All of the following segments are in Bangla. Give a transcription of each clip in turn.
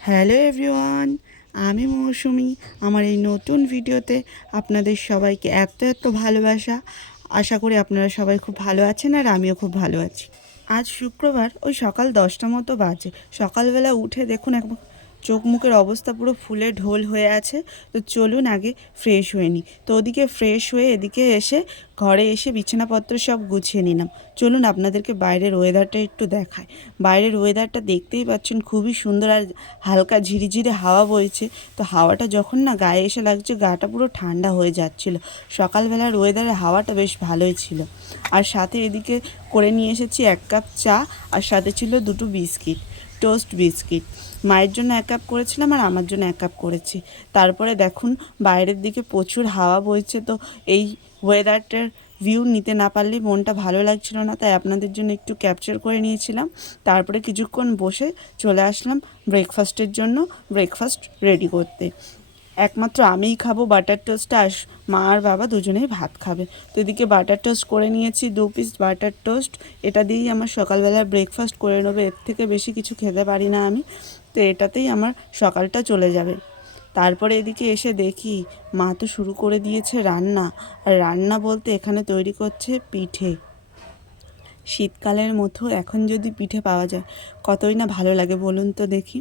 হ্যালো এভরিওয়ান, আমি মৌসুমি। আমার এই নতুন ভিডিওতে আপনাদের সবাইকে এত এত ভালোবাসা। আশা করি আপনারা সবাই খুব ভালো আছেন আর আমিও খুব ভালো আছি। আজ শুক্রবার, ওই সকাল 10টা মতো বাজে। সকালবেলা উঠে দেখুন একবার চোখ মুখের অবস্থা পুরো ফুলে ঢোল হয়ে আছে। তো চলুন আগে ফ্রেশ হয়ে নিই। তো ওদিকে ফ্রেশ হয়ে এদিকে এসে ঘরে এসে বিছানাপত্র সব গুছিয়ে নিলাম। চলুন আপনাদেরকে বাইরের ওয়েদারটা একটু দেখায়। বাইরের ওয়েদারটা দেখতেই পাচ্ছেন, খুবই সুন্দর আর হালকা ঝিরিঝিরি হাওয়া বইছে। তো হাওয়াটা যখন না গায়ে এসে লাগছে, গাটা পুরো ঠান্ডা হয়ে যাচ্ছিল। সকালবেলার ওয়েদারে হাওয়াটা বেশ ভালোই ছিল। আর সাথে এদিকে করে নিয়ে এসেছি 1 কাপ চা, আর সাথে ছিল 2টো বিস্কিট, টোস্ট বিস্কিট। মায়ের জন্য 1 কাপ করেছিলাম আর আমার জন্য 1 কাপ করেছি। তারপরে দেখুন বাইরের দিকে প্রচুর হাওয়া বইছে। তো এই ওয়েদারটার ভিউ নিতে না পারলে মনটা ভালো লাগছিল না, তাই আপনাদের জন্য একটু ক্যাপচার করে নিয়েছিলাম। তারপরে কিছুক্ষণ বসে চলে আসলাম ব্রেকফাস্টের জন্য, ব্রেকফাস্ট রেডি করতে। একমাত্র আমিই খাবো বাটার টোস্টটা, আর মা আর বাবা দুজনেই ভাত খাবে। তো এদিকে বাটার টোস্ট করে নিয়েছি, 2 পিস বাটার টোস্ট। এটা দিয়েই আমার সকালবেলায় ব্রেকফাস্ট করে নেবো, এর থেকে বেশি কিছু খেতে পারি না আমি। তো এটাতেই আমার সকালটা চলে যাবে। তারপরে এদিকে এসে দেখি মা তো শুরু করে দিয়েছে রান্না। আর রান্না বলতে এখানে তৈরি করছে পিঠে। শীতকালের মতো এখন যদি পিঠে পাওয়া যায় কতই না ভালো লাগে বলুন তো দেখি।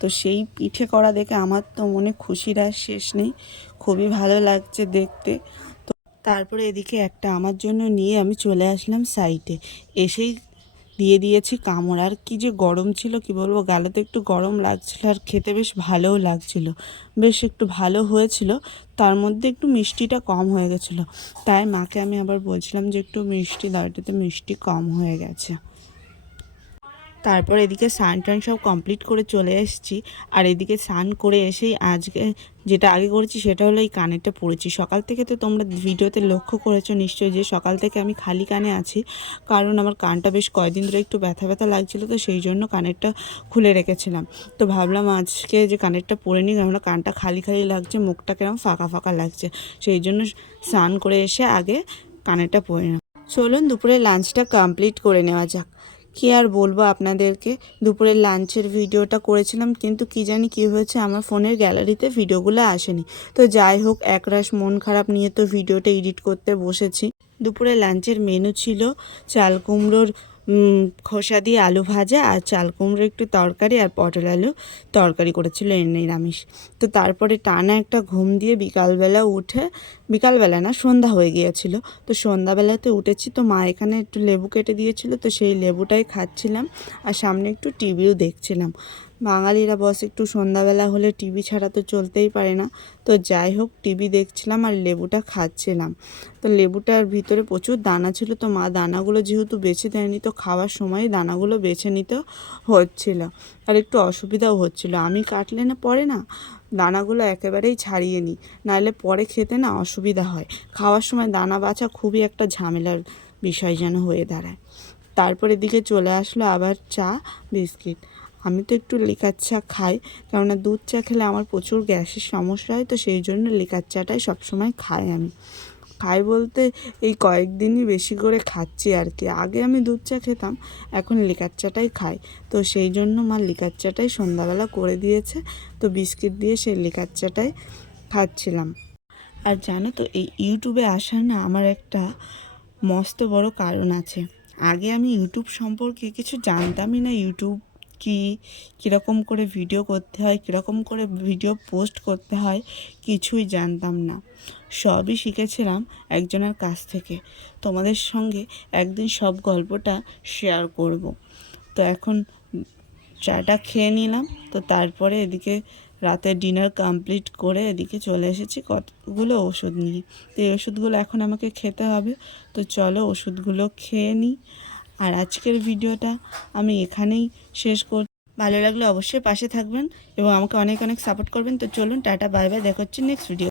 তো সেই পিঠে করা দেখে আমার তো মনে খুশির আর শেষ নেই, খুবই ভালো লাগছে দেখতে। তো তারপরে এদিকে একটা আমার জন্য নিয়ে আমি চলে আসলাম সাইডে। এসেই দিয়ে দিয়েছি কামড়। আর কি যে গরম ছিল কি বলবো, গালে তো একটু গরম লাগছিল আর খেতে বেশ ভালোও লাগছিল, বেশ একটু ভালো হয়েছিল। তার মধ্যে একটু মিষ্টিটা কম হয়ে গেছিলো, তাই মাকে আমি আবার বলছিলাম যে একটু মিষ্টি দাও, এটাতে মিষ্টি কম হয়ে গেছে। তারপর এদিকে স্নান টান সব কমপ্লিট করে চলে এসেছি। আর এদিকে স্নান করে এসেই আজকে যেটা আগে করেছি সেটা হলো এই কানেরটা পরেছি। সকাল থেকে তো তোমরা ভিডিওতে লক্ষ্য করেছো নিশ্চয়ই যে সকাল থেকে আমি খালি কানে আছি, কারণ আমার কানটা বেশ কয়েকদিন ধরে একটু ব্যথা ব্যথা লাগছিলো, তো সেই জন্য কানেরটা খুলে রেখেছিলাম। তো ভাবলাম আজকে যে কানেরটা পরে নিই, কেননা কানটা খালি খালি লাগছে, মুখটা কেমন ফাঁকা ফাঁকা লাগছে। সেই জন্য স্নান করে এসে আগে কানেরটা পরে নিলাম। চলুন দুপুরে লাঞ্চটা কমপ্লিট করে নেওয়া যাক। কী আর বলবো আপনাদেরকে, দুপুরের লাঞ্চের ভিডিওটা করেছিলাম, কিন্তু কী জানি কী হয়েছে, আমার ফোনের গ্যালারিতে ভিডিওগুলো আসেনি। তো যাই হোক, একরাশ মন খারাপ নিয়ে তো ভিডিওটা এডিট করতে বসেছি। দুপুরে লাঞ্চের মেনু ছিল চাল কুমড়োর খোসা দিয়ে আলু ভাজা, আর চাল কুমড়োর একটু তরকারি, আর পটল আলু তরকারি করেছিল নিরামিষ। তো তারপরে টানা একটা ঘুম দিয়ে বিকালবেলা উঠে, বিকালবেলা না সন্ধ্যা হয়ে গিয়েছিল, তো সন্ধ্যাবেলাতে উঠেছি। তো মা এখানে একটু লেবু কেটে দিয়েছিল, তো সেই লেবুটাই খাচ্ছিলাম আর সামনে একটু টিভিও দেখছিলাম। বাঙালিরা বস একটু সন্ধ্যাবেলা হলে টিভি ছাড়া তো চলতেই পারে না। তো যাই হোক, টিভি দেখছিলাম আর লেবুটা খাচ্ছিলাম। তো লেবুটার ভিতরে প্রচুর দানা ছিল, তো মা দানাগুলো যেহেতু বেছে দেয়নি, তো খাওয়ার সময় দানাগুলো বেছে নিতে হচ্ছিল আর একটু অসুবিধাও হচ্ছিল। আমি কাটলে না পরে না দানাগুলো একেবারেই ছাড়িয়ে নিই, নাহলে পরে খেতে না অসুবিধা হয়। খাওয়ার সময় দানা বাছা খুবই একটা ঝামেলার বিষয় যেন হয়ে দাঁড়ায়। তারপর এদিকে চলে আসলো আবার চা বিস্কিট। আমি তো একটু লিকার চা খাই, কেননা দুধ চা খেলে আমার প্রচুর গ্যাসের সমস্যা হয়, তো সেই জন্য লিকার চাটাই সবসময় খাই আমি। খাই বলতে এই কয়েকদিনই বেশি করে খাচ্ছি আর কি। আগে আমি দুধ চা খেতাম, এখন লিকার চাটাই খাই। তো সেই জন্য মা লিকার চাটাই সন্ধ্যাবেলা করে দিয়েছে, তো বিস্কিট দিয়ে সেই লিকার চাটাই খাচ্ছিলাম। আর জানো তো, এই ইউটিউবে আসার না আমার একটা মস্ত বড় কারণ আছে। আগে আমি ইউটিউব সম্পর্কে কিছু জানতামই না। ইউটিউব কি, কীরকম করে ভিডিও করতে হয়, কীরকম করে ভিডিও পোস্ট করতে হয়, কিছুই জানতাম না। সবই শিখেছিলাম একজনের কাছ থেকে। তোমাদের সঙ্গে একদিন সব গল্পটা শেয়ার করব। তো এখন চাটা খেয়ে নিলাম, তো তারপরে এদিকে রাতের ডিনার কমপ্লিট করে এদিকে চলে এসেছি কতগুলো ওষুধ নিয়ে। তো এই ওষুধগুলো এখন আমাকে খেতে হবে। তো চলো ওষুধগুলো খেয়ে নিই। আর আজকের ভিডিওটা আমি এখানেই শেষ করছি। ভালো লাগলে অবশ্যই পাশে থাকবেন এবং আমাকে অনেক অনেক সাপোর্ট করবেন। তো চলুন, টাটা বাই বাই, দেখা হচ্ছে নেক্সট ভিডিও।